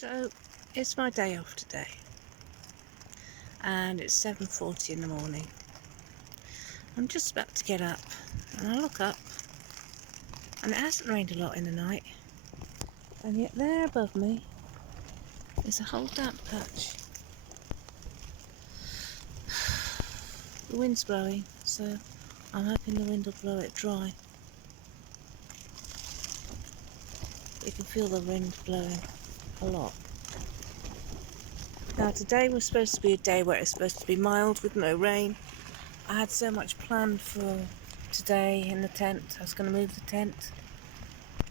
So it's my day off today and it's 7:40 in the morning. I'm just about to get up and I look up and it hasn't rained a lot in the night, and yet there above me is a whole damp patch. The wind's blowing, so I'm hoping the wind will blow it dry. You can feel the wind blowing a lot. Now today was supposed to be a day where it's supposed to be mild with no rain. I had so much planned for today in the tent. I was going to move the tent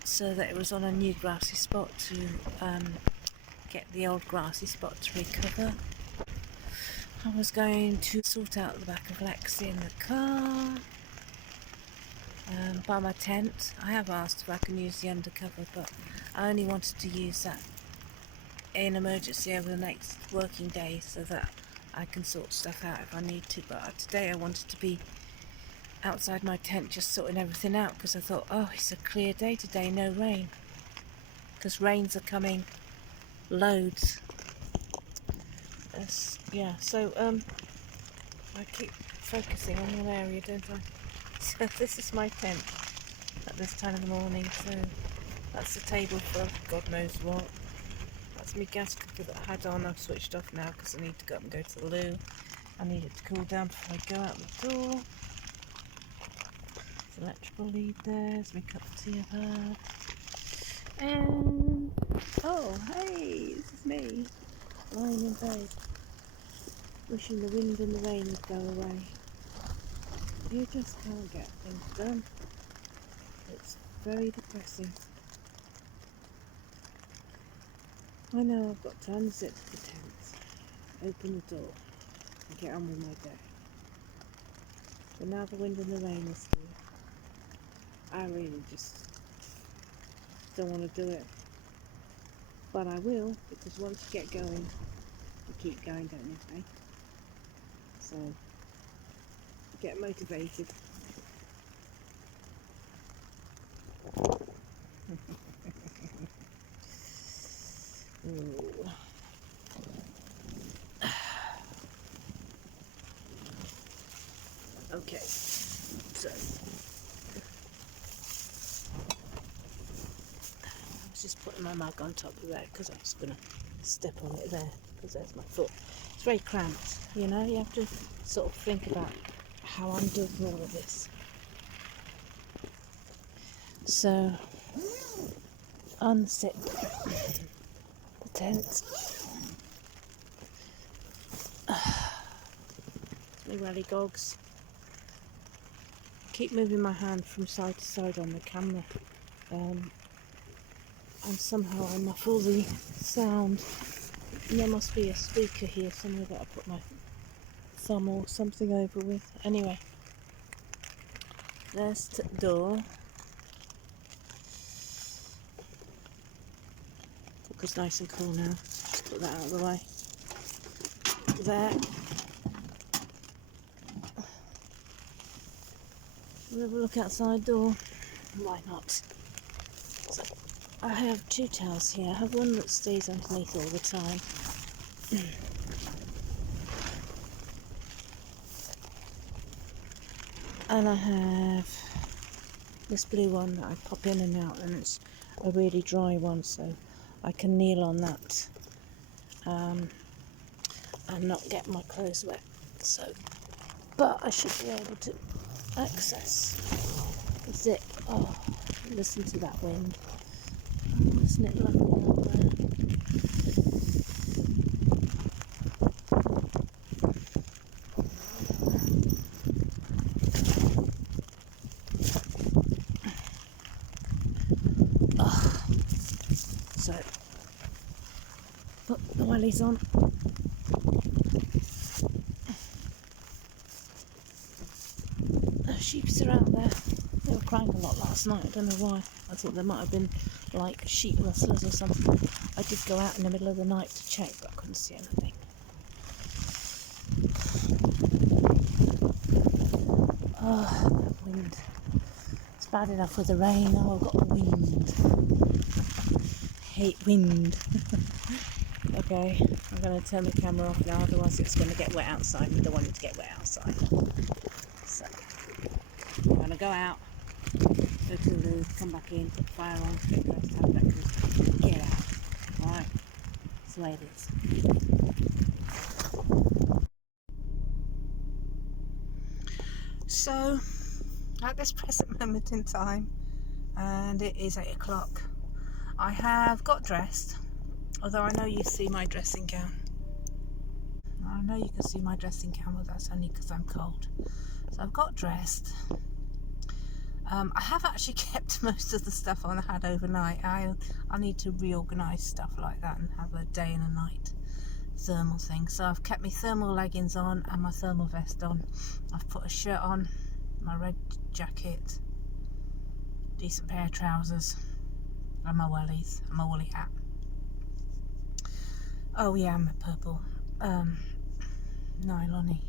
so that it was on a new grassy spot to get the old grassy spot to recover. I was going to sort out the back of Lexi in the car, by my tent. I have asked if I can use the undercover, but I only wanted to use that in emergency over the next working day so that I can sort stuff out if I need to. But today I wanted to be outside my tent just sorting everything out, because I thought, oh, it's a clear day today, no rain, because rains are coming loads. So I keep focusing on one area, don't I? So this is my tent at this time of the morning. So that's the table for God knows what. That's my gas cooker that I had on. I've switched off now because I need to go up and go to the loo. I need it to cool down before I go out the door. There's electrical lead there. There's my cup of tea I've had. And oh, hey, this is me lying in bed, wishing the wind and the rain would go away. You just can't get things done. It's very depressing. I know I've got to unzip the tent, open the door and get on with my day. But now the wind and the rain is here, I really just don't want to do it. But I will, because once you get going, you keep going, don't you, eh? So, get motivated. Ooh. Okay, so I was just putting my mug on top of that because I was going to step on it there, because there's my foot. It's very cramped, you know, you have to sort of think about how I'm doing all of this. So, unzip the tent. My rally gogs. Keep moving my hand from side to side on the camera, and somehow I muffle the sound. And there must be a speaker here somewhere that I put my thumb or something over with. Anyway, there's the door. Cooker's nice and cool now. Just put that out of the way. There. We'll have a look outside door. Why not? So, I have two towels here. I have one that stays underneath all the time. And I have this blue one that I pop in and out, and it's a really dry one, so I can kneel on that and not get my clothes wet. So, but I should be able to access the zip. Oh, listen to that wind. Isn't it lovely out there? Oh. So, put the wellies on. Sheeps are out there. They were crying a lot last night. I don't know why. I thought there might have been like sheep rustlers or something. I did go out in the middle of the night to check, but I couldn't see anything. Oh, that wind. It's bad enough with the rain. Oh, I've got the wind. Hate wind. Okay, I'm going to turn the camera off now, otherwise it's going to get wet outside. I don't want it to get wet outside. So, I'm going to go out, go to the loo, come back in, put the fire on, get dressed, have breakfast, get out. Alright, that's the way it is. So, at this present moment in time, and it is 8 o'clock, I have got dressed, although I know you see my dressing gown. I know you can see my dressing gown, but that's only because I'm cold. So I've got dressed. I have actually kept most of the stuff on I had overnight. I need to reorganise stuff like that and have a day and a night thermal thing. So I've kept my thermal leggings on and my thermal vest on. I've put a shirt on, my red jacket, decent pair of trousers, and my wellies, and my woolly hat. Oh yeah, and my purple nylon-y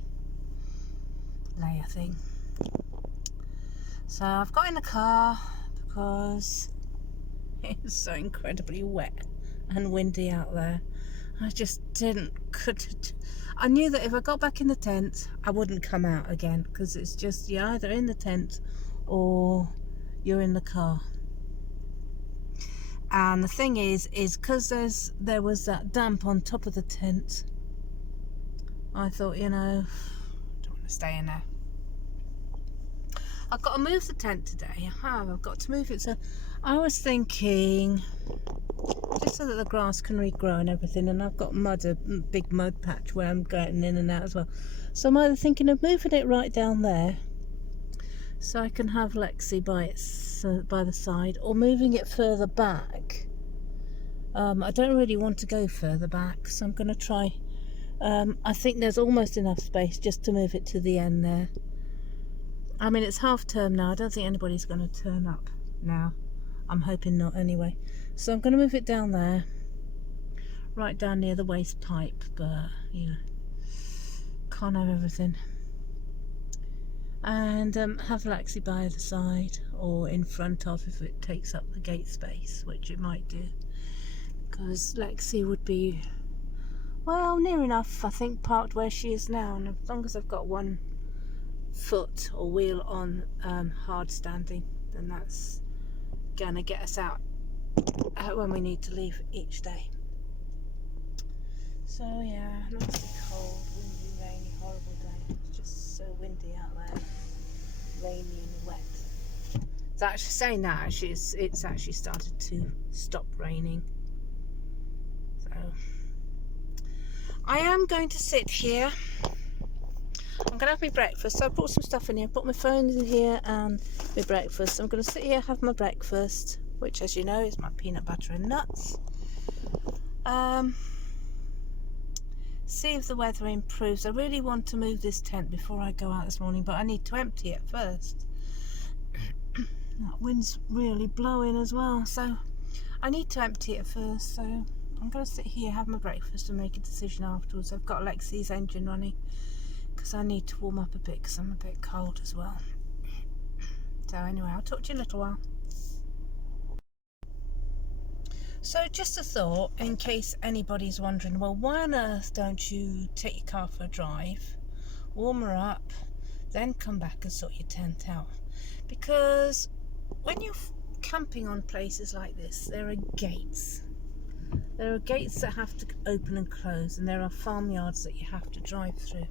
layer thing. So I've got in the car because it's so incredibly wet and windy out there. I just couldn't. I knew that if I got back in the tent, I wouldn't come out again, because it's just, you're either in the tent or you're in the car. And the thing is because there was that damp on top of the tent, I thought, you know, I don't want to stay in there. I've got to move the tent today. I've got to move it. So I was thinking, just so that the grass can regrow and everything, and I've got mud, a big mud patch where I'm getting in and out as well. So I'm either thinking of moving it right down there, so I can have Lexi by the side, or moving it further back. I don't really want to go further back, so I'm going to try. I think there's almost enough space just to move it to the end there. I mean, it's half term now. I don't think anybody's going to turn up now. I'm hoping not anyway. So I'm going to move it down there, right down near the waste pipe, but you know, can't have everything. And have Lexi by the side or in front of, if it takes up the gate space, which it might do, because Lexi would be, well, near enough, I think, parked where she is now, and as long as I've got one foot or wheel on hard standing, then that's gonna get us out when we need to leave each day. So yeah, nice and cold, windy, rainy, horrible day. It's just so windy out there, rainy and wet. It's actually saying that it's actually started to stop raining. So I am going to sit here. I'm going to have my breakfast. So I brought some stuff in here. Put my phone in here and my breakfast. I'm going to sit here, have my breakfast, which, as you know, is my peanut butter and nuts. See if the weather improves. I really want to move this tent before I go out this morning, but I need to empty it first. That wind's really blowing as well, so I need to empty it first. So I'm going to sit here, have my breakfast, and make a decision afterwards. I've got Lexi's engine running, because I need to warm up a bit, because I'm a bit cold as well. So anyway, I'll talk to you in a little while. So just a thought, in case anybody's wondering, well, why on earth don't you take your car for a drive, warm her up, then come back and sort your tent out? Because when you're camping on places like this, there are gates. There are gates that have to open and close, and there are farmyards that you have to drive through.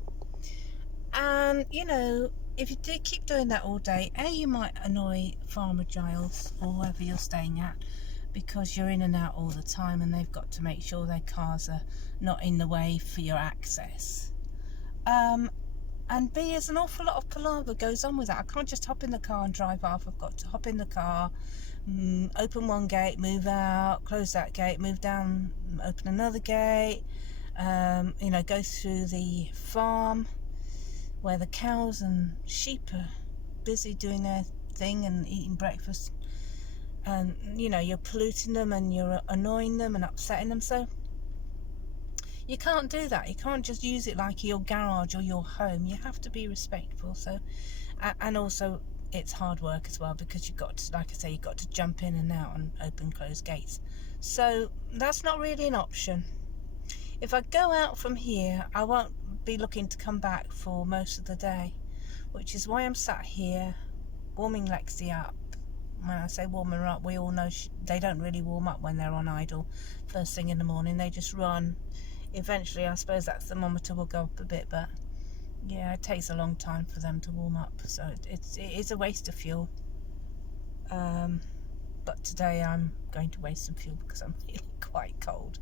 And, you know, if you do keep doing that all day, you might annoy Farmer Giles or whoever you're staying at, because you're in and out all the time, and they've got to make sure their cars are not in the way for your access. And B, there's an awful lot of palaver goes on with that. I can't just hop in the car and drive off. I've got to hop in the car, open one gate, move out, close that gate, move down, open another gate, you know, go through the farm where the cows and sheep are busy doing their thing and eating breakfast, and you know, you're polluting them and you're annoying them and upsetting them. So you can't do that. You can't just use it like your garage or your home. You have to be respectful. So, and also it's hard work as well, because you've got to, like I say, you've got to jump in and out and open close gates. So that's not really an option. If I go out from here, I won't be looking to come back for most of the day, which is why I'm sat here warming Lexi up. When I say warming her up, we all know they don't really warm up when they're on idle first thing in the morning. They just run. Eventually, I suppose that thermometer will go up a bit, but yeah, it takes a long time for them to warm up, so it is a waste of fuel. But today I'm going to waste some fuel because I'm feeling quite cold.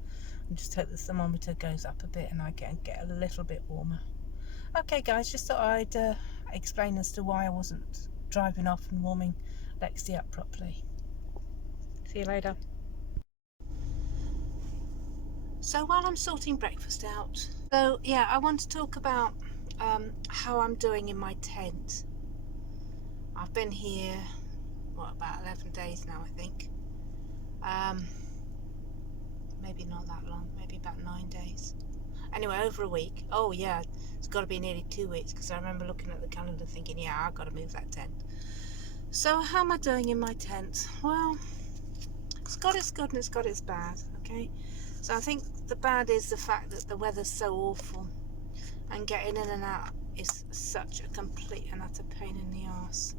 And just hope the thermometer goes up a bit and I can get a little bit warmer. Okay guys, just thought I'd explain as to why I wasn't driving off and warming Lexi up properly. See you later. So while I'm sorting breakfast out, so yeah, I want to talk about how I'm doing in my tent. I've been here, what, about 11 days now, I think. Maybe not that long, maybe about 9 days. Anyway, over a week. Oh yeah, it's got to be nearly 2 weeks because I remember looking at the calendar thinking, yeah, I've got to move that tent. So how am I doing in my tent? Well, it's got its good and it's got its bad, okay? So I think the bad is the fact that the weather's so awful and getting in and out is such a complete and utter pain in the arse.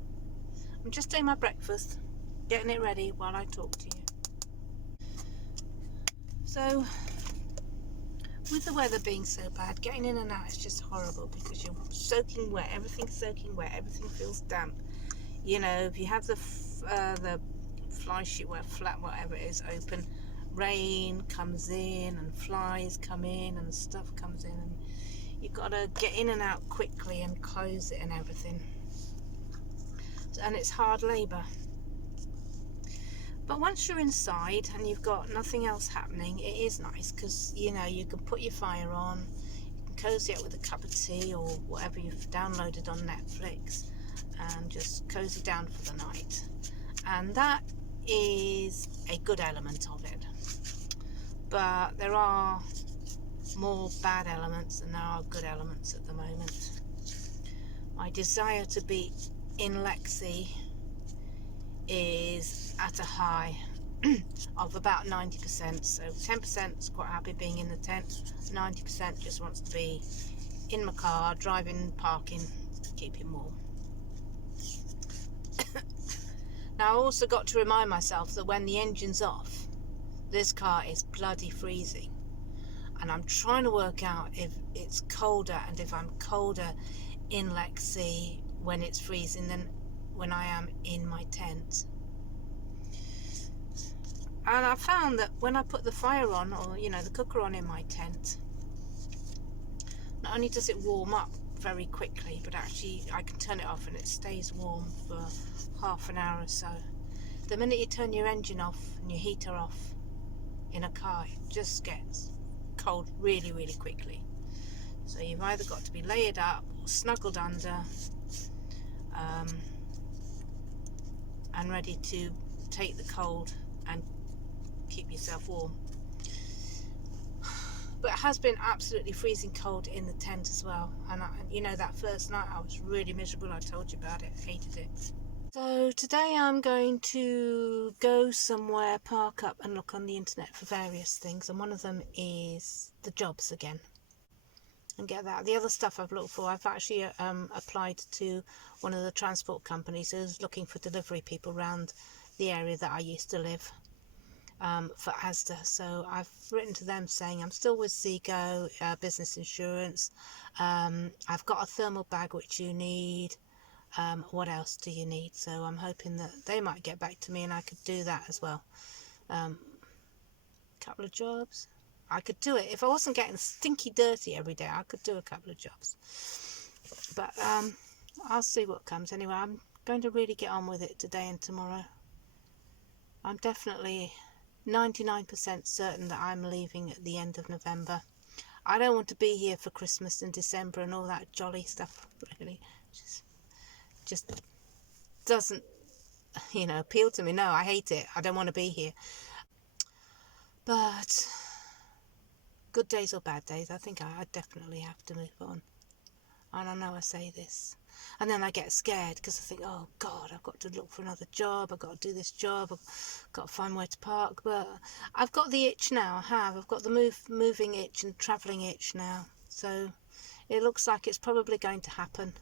I'm just doing my breakfast, getting it ready while I talk to you. So, with the weather being so bad, getting in and out is just horrible because you're soaking wet, everything's soaking wet, everything feels damp. You know, if you have the fly sheet, flat, whatever it is, open, rain comes in and flies come in and stuff comes in and you've got to get in and out quickly and close it and everything. And it's hard labour. But once you're inside and you've got nothing else happening, it is nice because, you know, you can put your fire on, you can cozy up with a cup of tea or whatever you've downloaded on Netflix and just cozy down for the night. And that is a good element of it. But there are more bad elements than there are good elements at the moment. My desire to be in Lexi is at a high of about 90%. So 10% is quite happy being in the tent, 90% just wants to be in my car, driving, parking, keeping warm. Now I also got to remind myself that when the engine's off, this car is bloody freezing. And I'm trying to work out if it's colder and if I'm colder in Lexi when it's freezing than when I am in my tent. And I found that when I put the fire on, or you know, the cooker on in my tent, not only does it warm up very quickly, but actually I can turn it off and it stays warm for half an hour or so. The minute you turn your engine off and your heater off in a car, it just gets cold really, really quickly. So you've either got to be layered up or snuggled under and ready to take the cold and keep yourself warm. But it has been absolutely freezing cold in the tent as well. And you know, that first night I was really miserable. I told you about it, hated it. So today I'm going to go somewhere, park up and look on the internet for various things. And one of them is the jobs again. And get that. The other stuff I've looked for, I've actually applied to one of the transport companies who's looking for delivery people around the area that I used to live for Asda. So I've written to them saying I'm still with Seago Business Insurance. I've got a thermal bag which you need. What else do you need? So I'm hoping that they might get back to me and I could do that as well. Couple of jobs. I could do it if I wasn't getting stinky dirty every day. I could do a couple of jobs, but I'll see what comes. Anyway, I'm going to really get on with it today and tomorrow. I'm definitely 99% certain that I'm leaving at the end of November. I don't want to be here for Christmas and December and all that jolly stuff. Really, just doesn't, you know, appeal to me. No, I hate it. I don't want to be here. But good days or bad days, I think I definitely have to move on. And I know I say this, And then I get scared because I think, oh God, I've got to look for another job, I've got to do this job, I've got to find where to park. But I've got the itch now. I've got the moving itch and travelling itch now. So it looks like it's probably going to happen.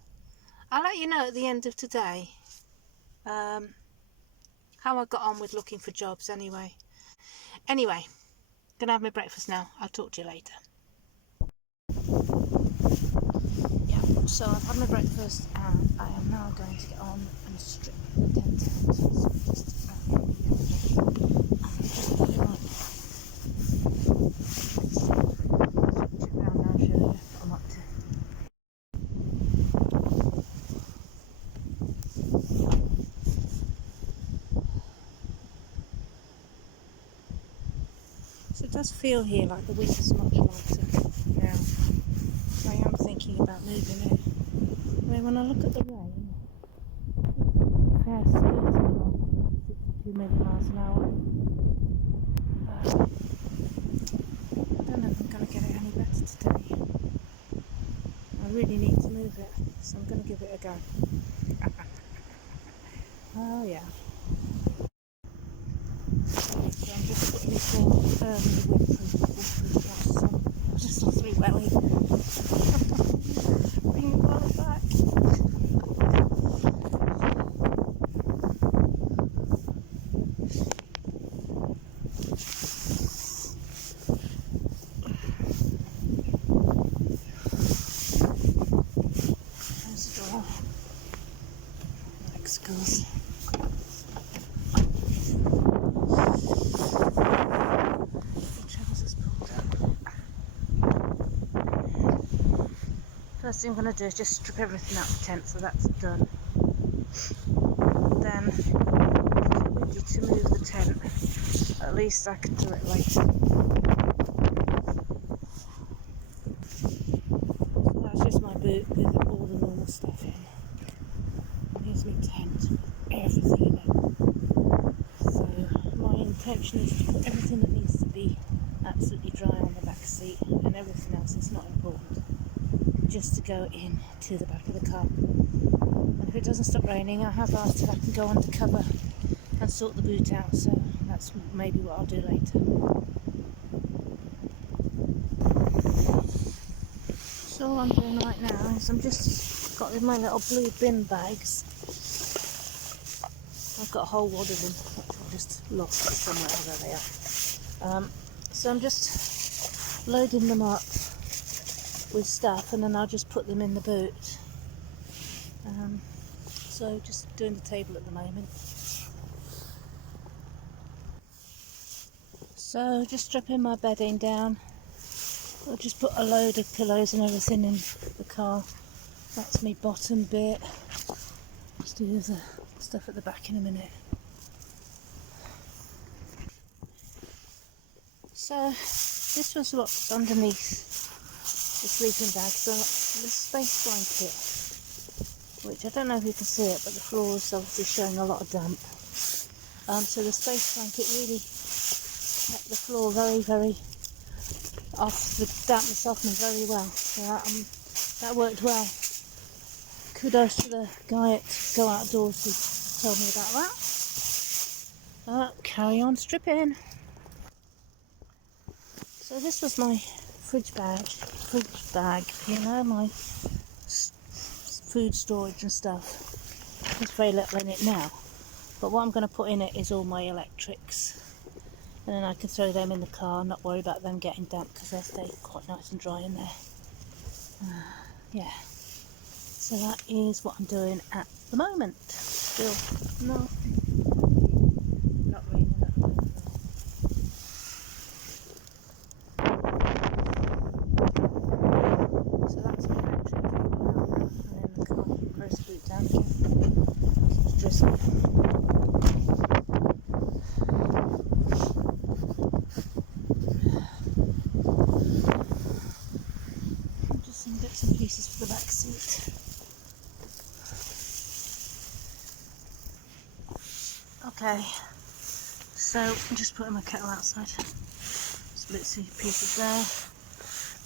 I'll let you know at the end of today how I got on with looking for jobs anyway. Anyway, gonna have my breakfast now. I'll talk to you later. Yeah, so I've had my breakfast and I am now going to get on and strip the tent out. So just strip around now and show you what I'm up to. So it does feel here like the winter's much lighter now. I am thinking about moving it. I mean, when I look at the rain, it's fair skirting along 62 miles an hour. I don't know if I'm going to get it any better today. I really need to move it, so I'm going to give it a go. Oh yeah. So I'm just putting this in the waterproof gloves on. I just lost my welly. Bring your welly back. There's the door. Legs goes. First thing I'm going to do is just strip everything out of the tent, so that's done. Then, ready to move the tent. At least I can do it later. So that's just my boot with all the normal stuff in. And here's my tent with everything in it. So my intention is to put everything that needs to be absolutely dry on the back seat, and everything else is not important. Just to go in to the back of the car. And if it doesn't stop raining, I have asked if I can go undercover and sort the boot out, so that's maybe what I'll do later. So all I'm doing right now is I'm just got my little blue bin bags. I've got a whole wad of them, which I've just lost somewhere. Oh, there they are. So I'm just loading them up with stuff, and then I'll just put them in the boot. So just doing the table at the moment. So just stripping my bedding down. I'll just put a load of pillows and everything in the car. That's my bottom bit. Just do the stuff at the back in a minute. So this was what's underneath the sleeping bag. So the space blanket, which I don't know if you can see it, but the floor is obviously showing a lot of damp. So the space blanket really kept the floor very, very off, the dampness off me very well. So that worked well. Kudos to the guy at Go Outdoors who told me about that. Carry on stripping. So this was my fridge bag, you know, my food storage and stuff. There's very little in it now, but what I'm going to put in it is all my electrics, and then I can throw them in the car and not worry about them getting damp because they stay quite nice and dry in there. Yeah, so that is what I'm doing at the moment. Still not raining at the moment. So that's my electric and then the car close the boot down again. It's drizzling. Just some bits and pieces for the back seat. Okay, so I'm just putting my kettle outside. Some bits and pieces there.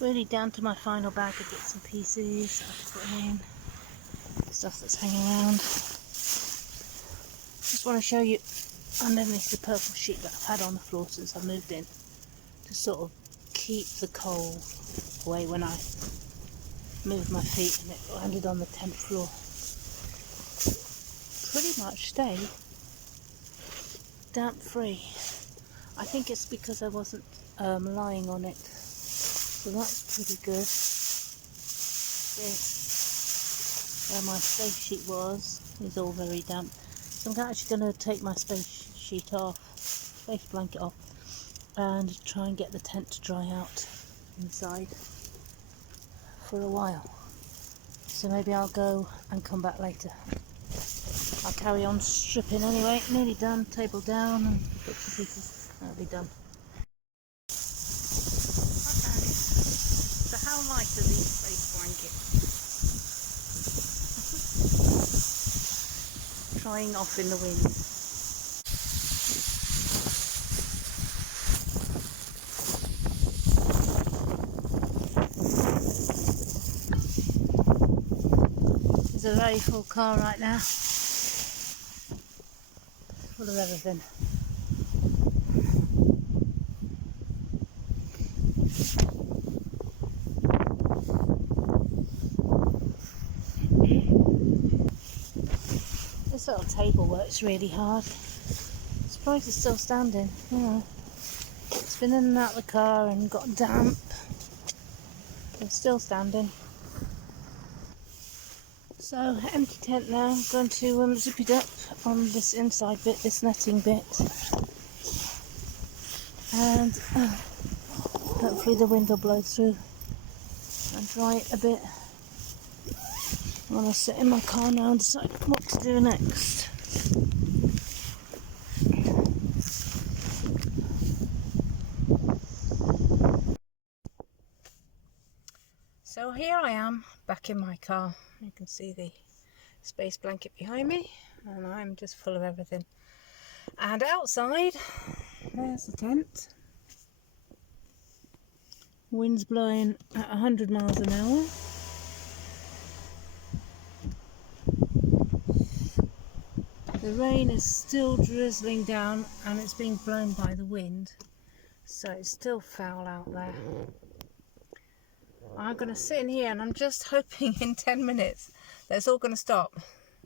Really down to my final bag of bits and pieces I've put in. stuff that's hanging around. Just want to show you underneath the purple sheet that I've had on the floor since I moved in, to sort of keep the cold away when I moved my feet and it landed on the 10th floor. Pretty much stayed damp free. I think it's because I wasn't lying on it, so that's pretty good. This, where my space sheet was, is all very damp. So I'm actually going to take my space sheet off, space blanket off, and try and get the tent to dry out inside for a while. So maybe I'll go and come back later. I'll carry on stripping anyway. Nearly done. Table down and bits and pieces. That'll be done. Okay. So how light are these space blankets? Trying off in the wind. It's a very full car right now. Full of everything. This little table works really hard. Surprised it's still standing. You know, it's been in and out of the car and got damp. It's still standing. So, empty tent now. I'm going to zip it up on this inside bit, this netting bit, and hopefully the wind will blow through and dry it a bit. I'm going to sit in my car now and decide what to do next. So here I am, back in my car. You can see the space blanket behind me, and I'm just full of everything. And outside, there's the tent. Wind's blowing at 100 miles an hour. The rain is still drizzling down and it's being blown by the wind, so it's still foul out there. I'm going to sit in here and I'm just hoping in 10 minutes that it's all going to stop,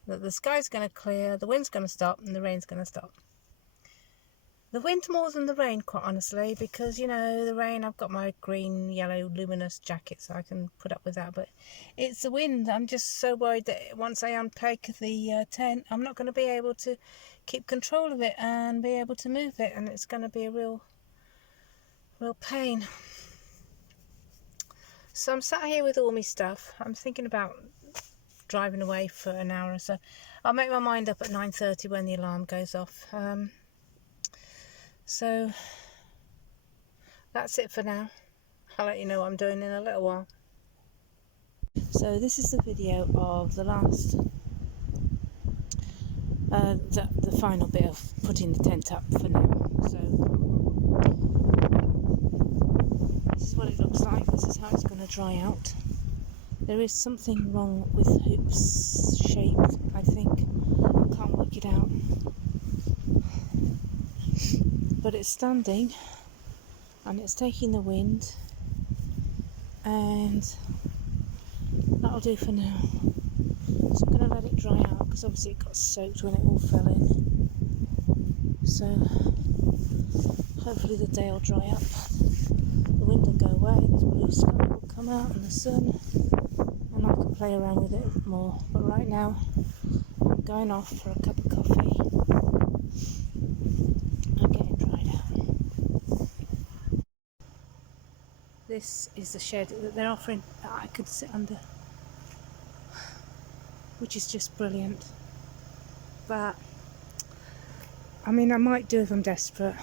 that the sky's going to clear, the wind's going to stop and the rain's going to stop. The wind more than the rain, quite honestly, because, you know, the rain, I've got my green, yellow, luminous jacket, so I can put up with that, but it's the wind. I'm just so worried that once I unpack the tent, I'm not going to be able to keep control of it and be able to move it, and it's going to be a real pain. So I'm sat here with all my stuff. I'm thinking about driving away for an hour or so. I'll make my mind up at 9:30 when the alarm goes off. So that's it for now. I'll let you know what I'm doing in a little while. So this is the video of the last, the final bit of putting the tent up for now. So this is what it looks like. This is how it's going to dry out. There is something wrong with the hoop's shape, I think. I can't work it out. But it's standing and it's taking the wind, and that'll do for now. So I'm going to let it dry out because obviously it got soaked when it all fell in. So hopefully the day will dry up, the wind will go away, the blue sky will come out and the sun, and I can play around with it more. But right now I'm going off for a cup of coffee and get it dried out. This is the shed that they're offering that I could sit under, which is just brilliant. But I mean, I might do if I'm desperate.